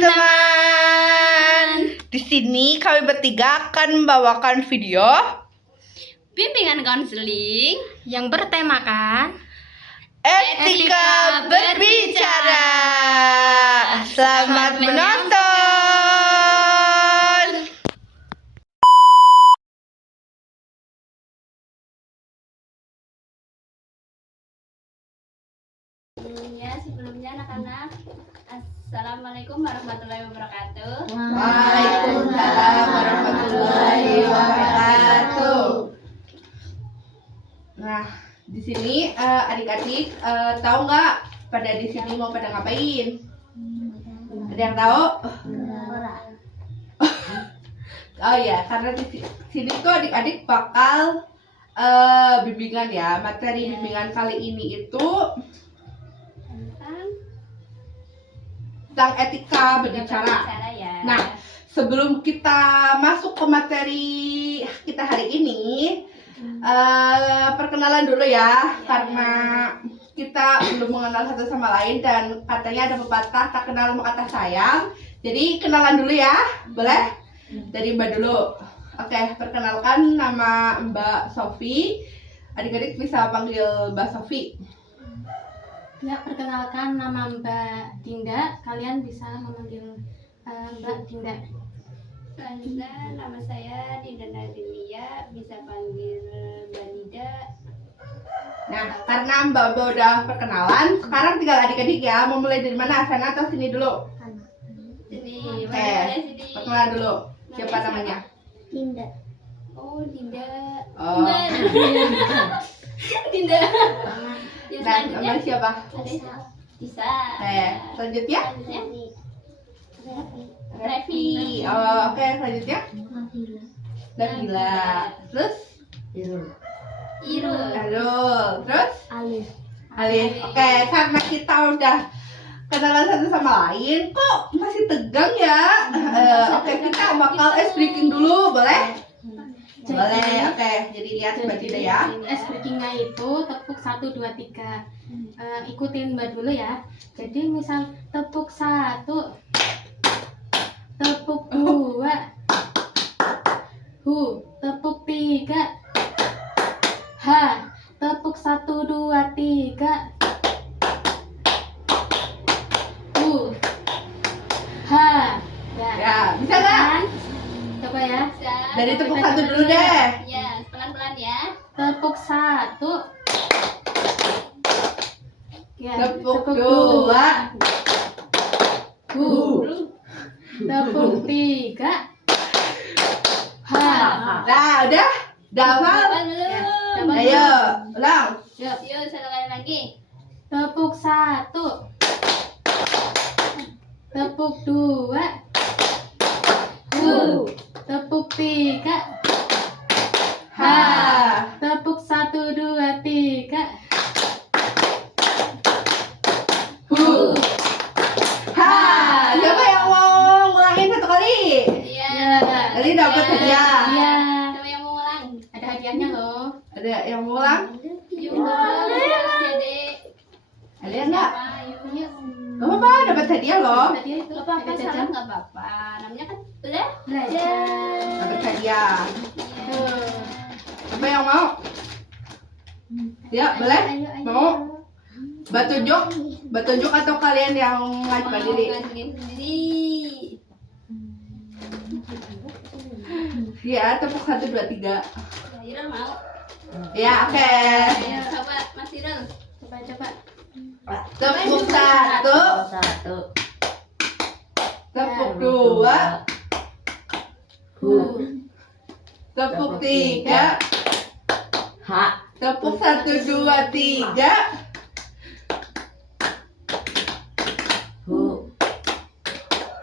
teman-teman. Di sini kami bertiga akan membawakan video bimbingan konseling yang bertemakan etika berbicara. Selamat menonton. Sebelumnya anak-anak, Assalamualaikum warahmatullahi wabarakatuh. Waalaikumsalam warahmatullahi wabarakatuh. Nah, di sini adik-adik tahu nggak pada di sini mau pada ngapain? Ada yang tahu? Oh ya, karena di sini tuh adik-adik bakal bimbingan ya. Materi bimbingan kali ini itu tentang etika berbicara. Ya. Nah, sebelum kita masuk ke materi kita hari ini, perkenalan dulu ya, karena kita belum mengenal satu sama lain dan katanya ada pepatah tak kenal maka tak sayang. Jadi kenalan dulu ya, boleh? Dari Mbak dulu. Oke, perkenalkan nama Mbak Sofi. Adik-adik bisa panggil Mbak Sofi. Ya, perkenalkan nama Mbak Dinda. Kalian bisa memanggil Mbak Dinda. Selanjutnya nama saya Dinda Nadilia, bisa panggil Mbak Dinda. Nah, karena Mbak udah perkenalan, sekarang tinggal adik-adik ya. Mau mulai dari mana? Sana atau sini dulu? Sini, Oke, sini. perkenalan dulu. Siapa namanya? Dinda. Oh, Dinda. Oh. Dinda. Yang Nah, selanjutnya namanya siapa? Tisa. Selanjutnya? Revi. Oh, oke, selanjutnya? Nabila. Terus? Irul. Terus? Alif. Alif. Oke, karena kita udah kenalan satu sama lain, kok masih tegang ya? Oke, kita bakal ice breaking dulu, boleh? Boleh, oke. Jadi lihat Mbak Dinda ya. Ice breakingnya itu tepuk 1, 2, 3. Ikutin Mbak dulu ya. Jadi misal tepuk 1, tepuk 2, tepuk 3, tepuk 1, 2, 3, Ya, bisa nggak? Coba ya. Dari tepuk 1 dulu deh. Ya, pelan-pelan ya. Tepuk 1, ya, Tepuk 2, tepuk 3, Nah, udah? Udah hafal? Pelan dulu. Coba. Ayo, ulang. Yuk. Yuk, satu kali lagi. Tepuk 1, tepuk 2, tepuk 3, tepuk 1, 2, 3, Siapa yang mau ngulangin satu kali? Iya. Tadi dapat hadiah. Iya, Siapa yang mau ulang? ada hadiahnya loh. Ada yang mau ulang? Yuk, Dedek. Ada yang enggak? Yuk. Gak apa-apa, dapat hadiah loh. Hadiah itu Gak apa-apa, ada salah jajan. nggak apa-apa. Namanya kan udah Belajar. Dapat hadiah. Tuh. Siapa yang mau? Ya, boleh? Mau? Batunjuk atau kalian yang ngajukan diri? ngajuin sendiri. Ya, tepuk 1, 2, 3. Irul mau? Ya, oke. Ayo, coba Mas Irul. Coba. Tepuk 1, tepuk 2, tepuk 3, tepuk 1, 2, 3.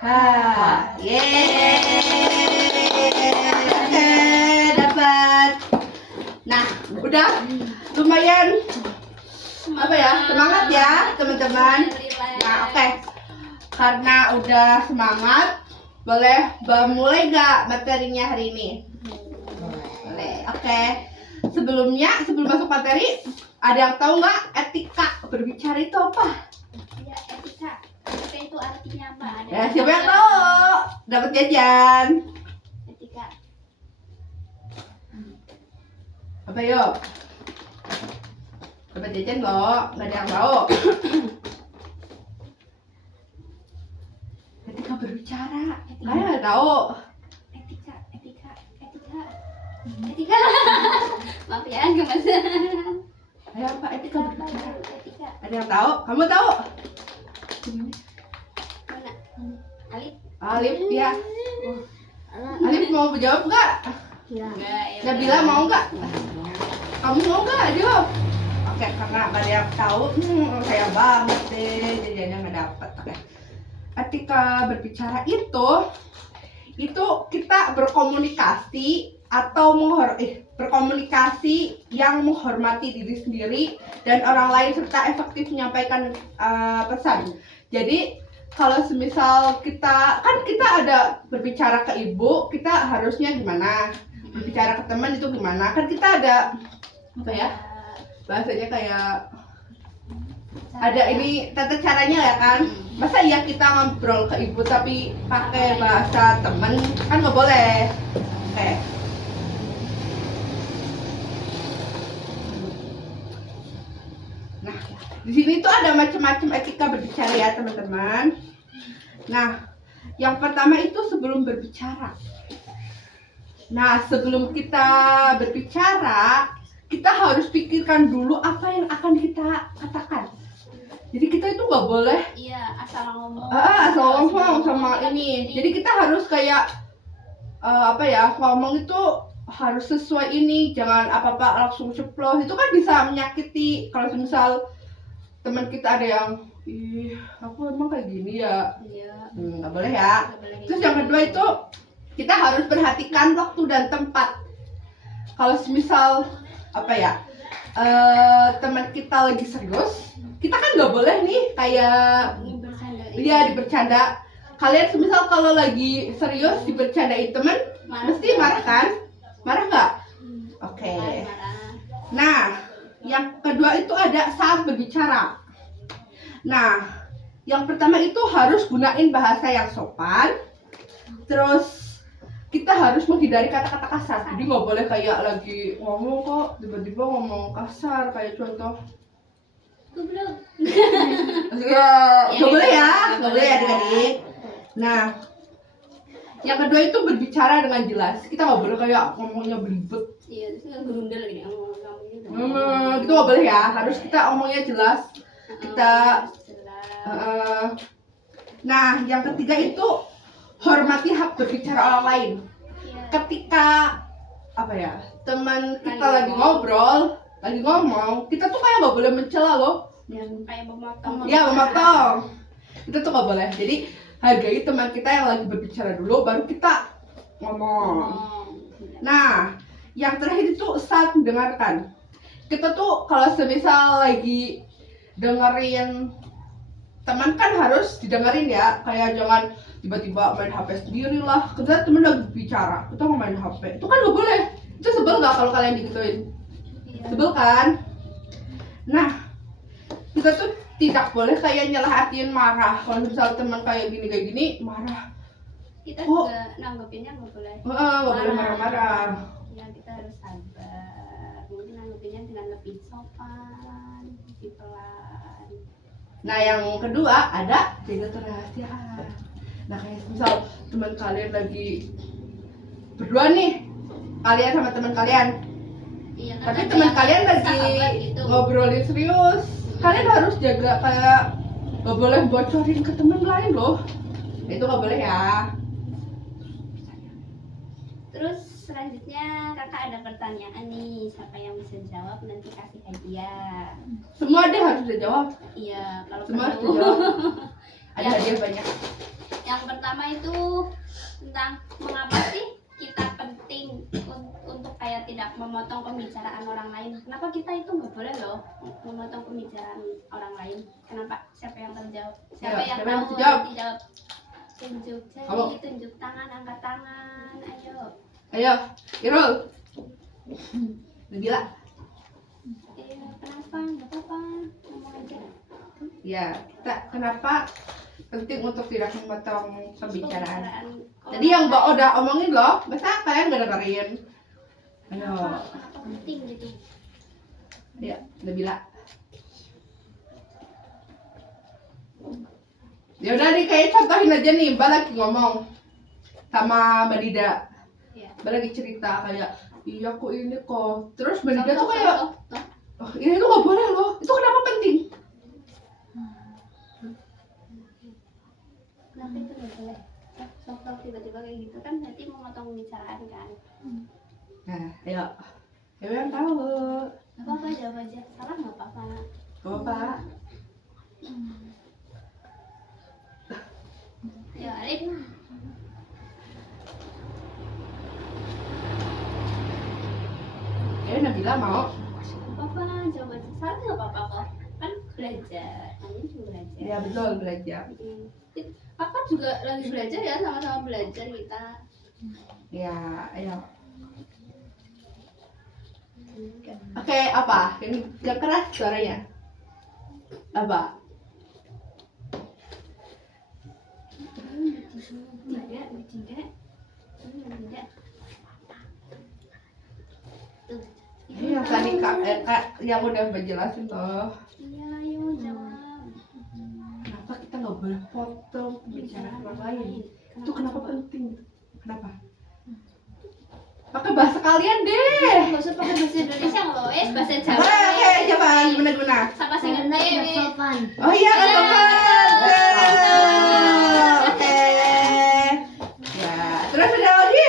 Oke, dapat. Nah, udah lumayan apa ya, semangat ya teman-teman. Nah, oke. Karena udah semangat, boleh mulai gak materinya hari ini? Boleh. Oke. Sebelum masuk materi, ada yang tahu nggak etika berbicara itu apa? Ya, etika. Etika itu artinya apa? Ada Ya, siapa yang tahu dapat jajan? Etika. Apa yuk? Dapat jajan loh, nggak ada yang tahu. Ketika berbicara, kalian nggak tahu. Etika. Maaf ya, gemes. Ayo apa etika berbicara? Etika. Ada yang tahu? Kamu tahu? Mana? Alif. Alif ya. Alif mau jawab nggak? Enggak, ya. Nabila mau nggak? Kamu mau nggak? Jawab. Oke, karena nggak ada yang tahu, sayang banget deh, jajannya nggak dapet. Oke. Ketika berbicara itu kita berkomunikasi atau berkomunikasi yang menghormati diri sendiri dan orang lain serta efektif menyampaikan pesan. Jadi kalau semisal kita ada berbicara ke ibu, kita harusnya gimana? Berbicara ke teman itu gimana? Kan kita ada apa ya? Bahasanya kayak ada ini tata caranya ya kan? Masa iya kita ngobrol ke ibu tapi pakai bahasa temen? Kan nggak boleh. Oke. Nah, di sini tuh ada macam-macam etika berbicara ya teman-teman. Nah, yang pertama itu sebelum berbicara. Nah, sebelum kita berbicara, kita harus pikirkan dulu apa yang akan kita katakan. Jadi kita itu nggak boleh Iya, asal ngomong. asal ngomong sama ini. Jadi kita harus kayak ngomong itu harus sesuai ini, jangan apa-apa langsung ceplos. Itu kan bisa menyakiti. Kalau misal teman kita ada yang, ih, aku emang kayak gini ya. Iya. Nggak boleh ya. Nggak boleh Terus gitu. yang kedua itu kita harus perhatikan waktu dan tempat. Kalau misal teman kita lagi serius, kita kan nggak boleh nih kayak Bercanda. dia dibercanda. Kalian semisal kalau lagi serius dibercandain temen, mesti marah kan? Marah nggak? Oke. Marah. Nah, yang kedua itu ada saat berbicara. Nah, yang pertama itu harus gunain bahasa yang sopan. Terus kita harus menghindari kata-kata kasar. Jadi nggak boleh kayak lagi ngomong kok tiba-tiba ngomong kasar kayak contoh. Goblok. Ya, nggak boleh ya, nggak boleh ya adik-adik. Nah, yang kedua itu berbicara dengan jelas. Kita nggak boleh kayak ngomongnya belibet. Iya, terus kan gerundel gini ngomong gitu. Itu nggak boleh ya. Harus kita ngomongnya jelas. Kita. Jelas. Nah, yang ketiga itu hormati hak berbicara orang lain. Iya. Ketika teman kita Lagi lagi ngobrol, lagi ngomong, kita tuh kayak nggak boleh mencela loh. Yang kayak memotong. Ya, memotong. Itu tuh nggak boleh. Jadi hargai teman kita yang lagi berbicara dulu, baru kita ngomong. Nah, yang terakhir itu saat mendengarkan. Kita tuh kalau semisal lagi dengerin teman kan harus didengerin ya, kayak jangan tiba-tiba main HP sendiri lah. Kita temen lagi bicara, kita mau main HP, itu kan nggak boleh. Itu sebel nggak kalau kalian digituin? Iya. Sebel kan? Nah, kita tuh tidak boleh kayak nyalahin marah. Kalau misal teman kayak gini marah, Kita kok juga nanggepinnya nggak boleh. nggak boleh marah-marah. Ya, kita harus sabar. Mungkin nanggepinnya dengan lebih sopan, lebih pelan. Nah, yang kedua ada jaga kerahasiaan. Nah, kayak misal teman kalian lagi berdua nih, kalian sama teman kalian, Iya, kan tapi ada teman yang kalian kayak lagi sahabat gitu. ngobrolin serius, kalian harus jaga kayak nggak boleh bocorin ke teman lain loh. Itu nggak boleh ya. Terus selanjutnya kakak ada pertanyaan nih, siapa yang bisa jawab nanti kasih hadiah. Semua dia harus bisa jawab. Iya, kalau Semua harus perlu. bisa jawab. Ada hadiah banyak. Yang pertama itu tentang mengapa sih kita penting untuk kayak tidak memotong pembicaraan orang lain. Kenapa kita itu nggak boleh loh memotong pembicaraan orang lain? Kenapa? Siapa yang terjawab? Siapa yang siapa yang tahu? terjawab? Nanti jawab. Tunjuk jari, Kamu. tunjuk tangan, angkat tangan, ayo. Ayo, Irul. Gila. Iya, kenapa? Nggak apa-apa, ngomong aja. Ya, kita kenapa penting untuk tidak memotong pembicaraan. orang Jadi yang Mbak lain. udah omongin loh, masa kalian gak dengerin? Ayo, Kenapa penting gitu? ya, udah bilang. Ya udah nih, kayak contohin aja nih, Mbak lagi ngomong sama Mbak Dida. Ya. Mbak lagi cerita kayak, iya kok ini kok. Terus Mbak Dida tuh Contoh, kayak, contoh. oh, ini tuh gak boleh loh. Itu kenapa penting? Kenapa itu nggak boleh? Contoh tiba-tiba kayak gitu kan berarti memotong pembicaraan kan? Nah, ayo. Ayo yang tahu. Gak apa-apa, jawab aja. Salah nggak apa-apa. Gak apa. Ya, Arif. Ya Nabila mau. Gak apa-apa, jawab aja. Salah nggak apa-apa kok. Kan belajar. Namanya juga belajar. Ya betul, belajar. Kakak juga lagi belajar ya, sama-sama belajar kita. Ya, ayo. Oke, apa? Ini gak keras suaranya. Apa? Tidak. Ini yang tadi kak yang udah menjelasin loh. Iya, ayo jawab. Kenapa kita nggak boleh potong pembicaraan orang lain? Itu kenapa penting? Kenapa? Pakai bahasa kalian deh. Gak usah pakai bahasa Indonesia loh, bahasa Jawa. Oke, coba gimana? Sama sih ngerti. Oh iya kan sopan. Oke. Ya, terus ada lagi?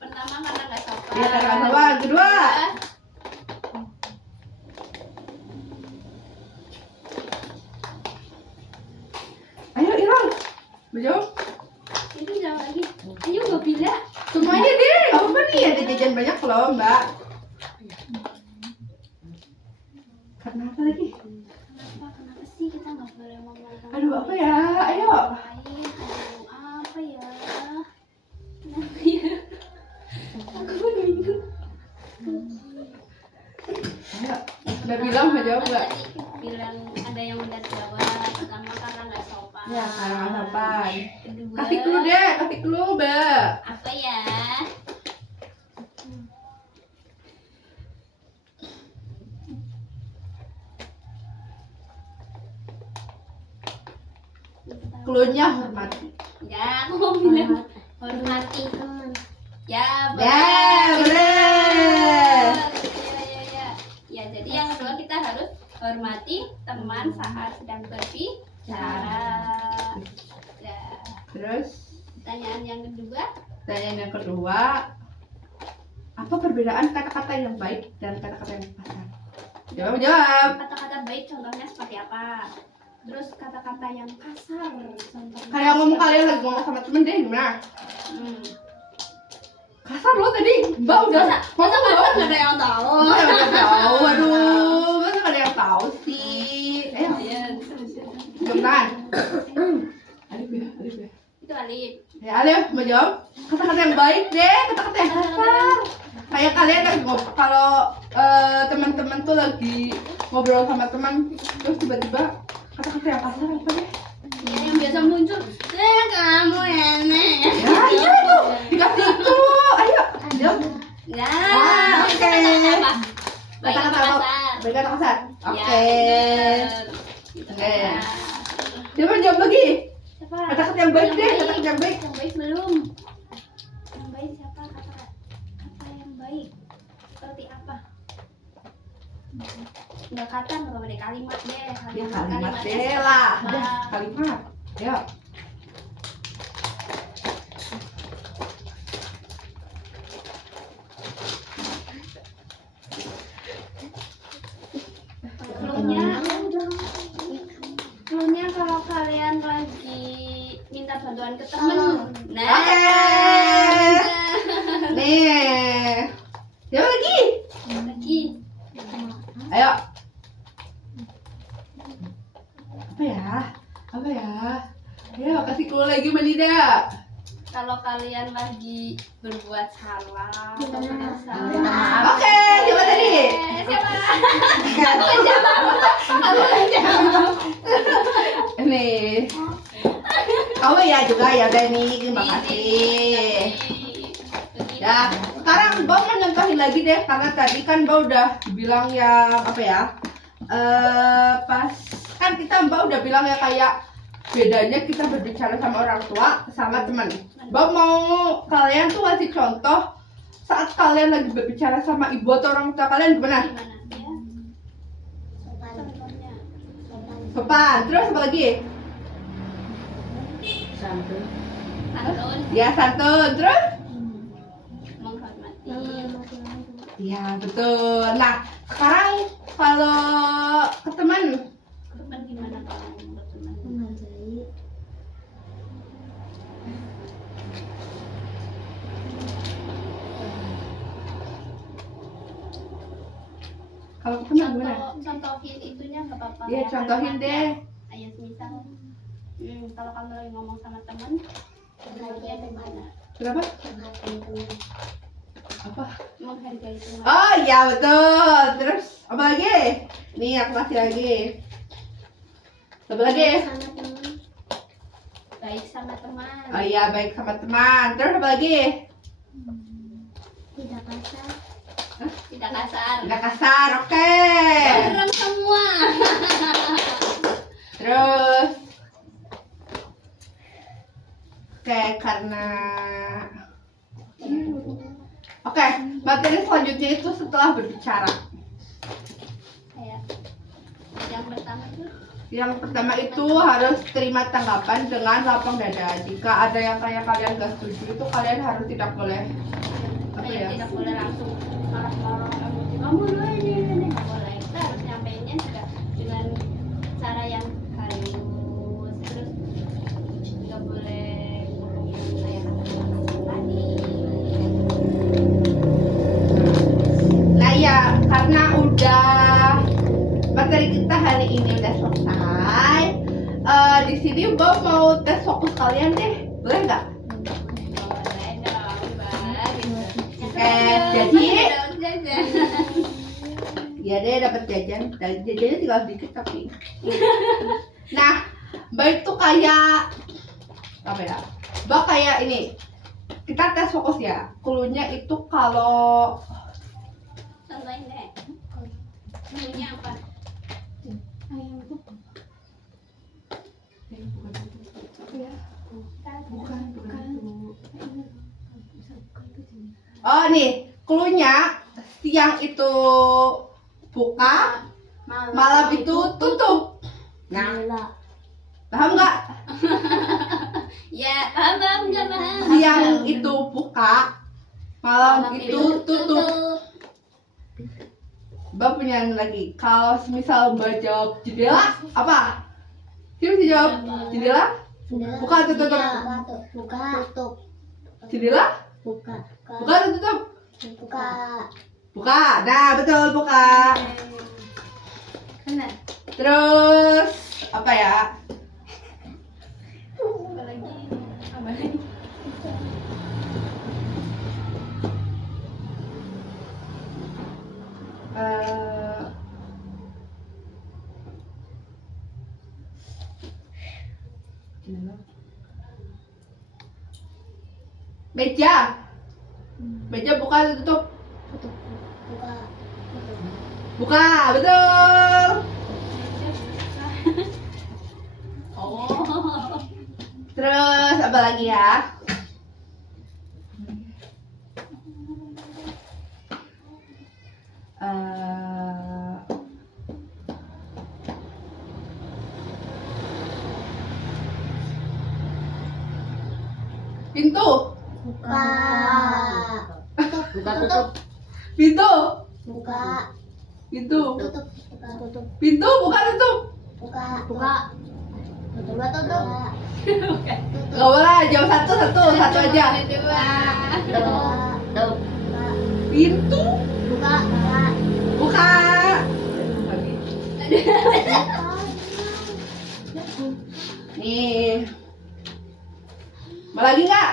Pertama karena nggak sopan. Ya karena sopan. Kedua. Ayo Irang. Menjawab. Itu jangan lagi. Ayo gak bila. Semuanya deh. Gak apa-apa nih. Ada jajan banyak loh Mbak. Karena apa lagi? Kenapa sih kita nggak boleh ngomong? Aduh apa ya? Ayo. Lain, aduh apa ya? Kenapa ya? Aku bingung. Ayo. Udah bilang mau jawab nggak? Bilang ada yang udah jawab. Pertama karena nggak sopan. Ya karena nggak sopan. Kedua. Kasih clue deh. Kasih clue Mbak. Apa ya? Clue-nya hormati. Ya, aku mau bilang hormati. Ya, Ya, boleh. Ya, jadi yang kedua kita harus hormati teman saat sedang berbicara. Ya, Terus pertanyaan yang kedua, pertanyaan yang kedua, apa perbedaan kata-kata yang baik dan kata-kata yang kasar? Jawab. kata-kata baik contohnya seperti apa? Terus kata-kata yang kasar contohnya. Kayak ngomong kalian lagi ngomong sama temen deh gimana? Kasar loh tadi, Mbak udah Masa ngomong loh. kasar nggak ada yang tahu? Oh, nggak tahu, aduh, masa nggak ada yang tahu sih? Ayo, Ya, cepetan. Alif ya, Alif ya. itu Alif. Ya Alif, mau jawab? Kata-kata yang baik deh, kata-kata yang kasar. Kayak kalian lagi ngobrol, kalau teman-teman tuh lagi ngobrol sama teman, terus tiba-tiba kata-kata yang kasar apa deh? Ya, yang biasa muncul, kamu enek. Ya, iya tuh, dikasih itu. Ayo, jawab. Ya, Oke. kata-kata apa? Baik Kata-kata apa apa? kasar? Baik kata kasar. Ya, Oke. bener. Gitu, Oke. kasar. Coba jawab lagi. Siapa? Kata-kata yang baik deh, kata-kata yang baik. Yang baik belum. Yang baik siapa? Kata yang baik seperti apa? Nggak kata, nggak apa-apa deh, kalimat deh. Ya kalimat Kalimatnya deh seperti lah. apa? Udah, kalimat. Ayo. Cluenya kalau kalian lagi minta bantuan ke temen. Nah, Oke. Nih. Jawab lagi. lagi. Ayo. Apa ya? Apa ya? Ayo kasih clue lagi Manida. Kalau kalian lagi berbuat salah, atau berbuat Oke, salah. coba tadi. Siapa? Aku Aku Nih. Kamu ya juga ya udah nih, terima kasih. Ya, sekarang Bau mau nyontohin lagi deh karena tadi kan Bau udah bilang yang apa ya? Pas kan kita Mbak udah bilang ya kayak bedanya kita berbicara sama orang tua sama teman. Mbak mau kalian tuh kasih contoh saat kalian lagi berbicara sama ibu atau orang tua kalian gimana? Gimana ya? Contohnya. Sopan. Terus apa lagi? Santun. Santun, Ya santun. Terus? menghormati. Ya betul. Nah sekarang kalau ke teman, Teman gimana kalau menurut teman? Menghargai. kalau ke teman gimana? Contohin itunya nggak apa-apa. Iya ya, contohin kalimatnya. deh. Ayo misal, kalau kamu lagi ngomong sama teman, contohnya gimana? Kenapa? Menghargai teman. Apa? Menghargai teman. Oh iya betul. Terus apa lagi? Nih aku kasih lagi. Apa lagi? Sama teman. Baik sama teman. Oh iya baik sama teman. Terus apa lagi? Tidak kasar. Tidak kasar. Nggak kasar, oke. Orang semua. Terus, oke karena, oke materi selanjutnya itu setelah berbicara. Kayak yang pertama itu Yang pertama itu harus terima tanggapan dengan lapang dada. Jika ada yang kayak kalian gak setuju itu kalian harus tidak boleh apa kayak ya? tidak boleh langsung marah-marah kamu ini nggak boleh. Kita harus nyampeinnya juga dengan cara yang halus, terus nggak boleh ngomong yang kayak kata-kata tadi. Nah ya karena udah materi kita hari ini udah selesai. Di sini Bob mau tes fokus kalian deh, boleh nggak? Boleh dong, Mbak. Oke, jadi ya deh dapat jajan. Jajannya tinggal sedikit tapi. Nah, Mbak itu kayak apa ya? Mbak kayak ini. Kita tes fokus ya. Cluenya itu kalau Contohin deh. Dulunya apa? Ayam itu oh nih, cluenya siang itu buka, malam itu tutup. Nah, Gila. paham nggak? Ya, paham nggak paham? Siang itu buka, malam itu tutup. Mbak punya lagi. Kalau misal Mbak jawab jendela, apa? Siapa sih jawab jendela? Jendela. Buka atau tutup? Iya, buka. Tutup. Jendela? Buka. Buka atau tutup? Buka. Buka. Nah, betul buka. benar. Terus apa ya? Apa lagi? Apa lagi? Eh, meja. Meja buka atau tutup? Tutup. Buka. Tutup. Buka, betul. Oh. Terus apa lagi ya? Eh, pintu, Buka. Buka tutup. pintu, Buka. pintu, Tutup. Buka. Tutup. pintu, buka tutup. Buka. Buka. Tutup. Buka. Tutup. Gak boleh, jawab satu aja. Dua. Tutup. Pintu, Buka. Buka. buka. Nih, mau lagi nggak?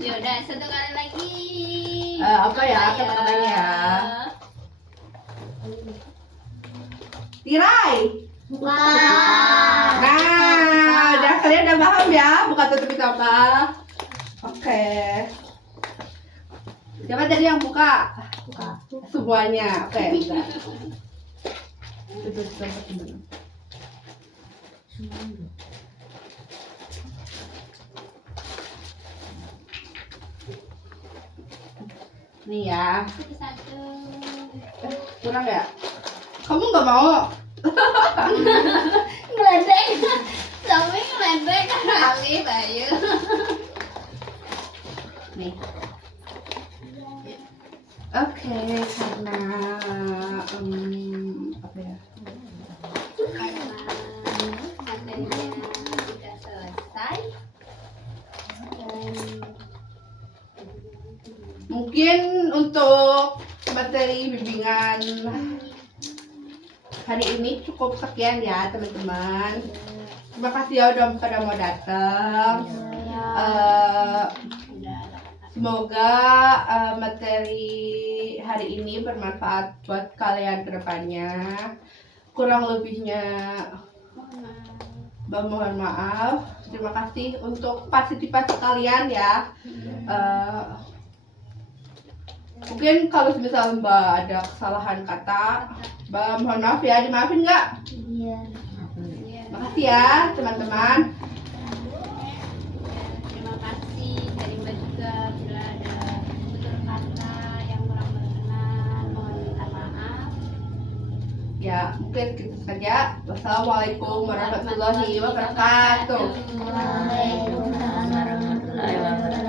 Ya udah, satu kali lagi. Apa ya kata-katanya ya? Tirai, Buka. Nah, udah kalian udah paham ya buka tutup itu apa? Oke. Siapa tadi yang buka? Buka. Semuanya. Oke, udah. Tutup tempat dulu. Nih ya, Satu. kurang ya? Kamu nggak mau? Ngeledek. Tapi ngeledek kali Bayu. Nih. Oke, karena apa ya? Karena materinya sudah selesai. Dan Mungkin untuk materi bimbingan hari ini cukup sekian ya teman-teman. Terima kasih ya udah pada mau datang. Semoga materi hari ini bermanfaat buat kalian ke depannya. Kurang lebihnya mohon maaf. Terima kasih untuk partisipasi kalian ya. Mungkin kalau misal Mbak ada kesalahan kata, Mbak mohon maaf ya, dimaafin nggak? Iya. Makasih ya teman-teman. terima kasih dari Mbak juga bila ada tutur kata yang kurang berkenan, mohon minta maaf. Ya, mungkin gitu saja. Wassalamualaikum warahmatullahi wabarakatuh. Waalaikumsalam warahmatullahi wabarakatuh.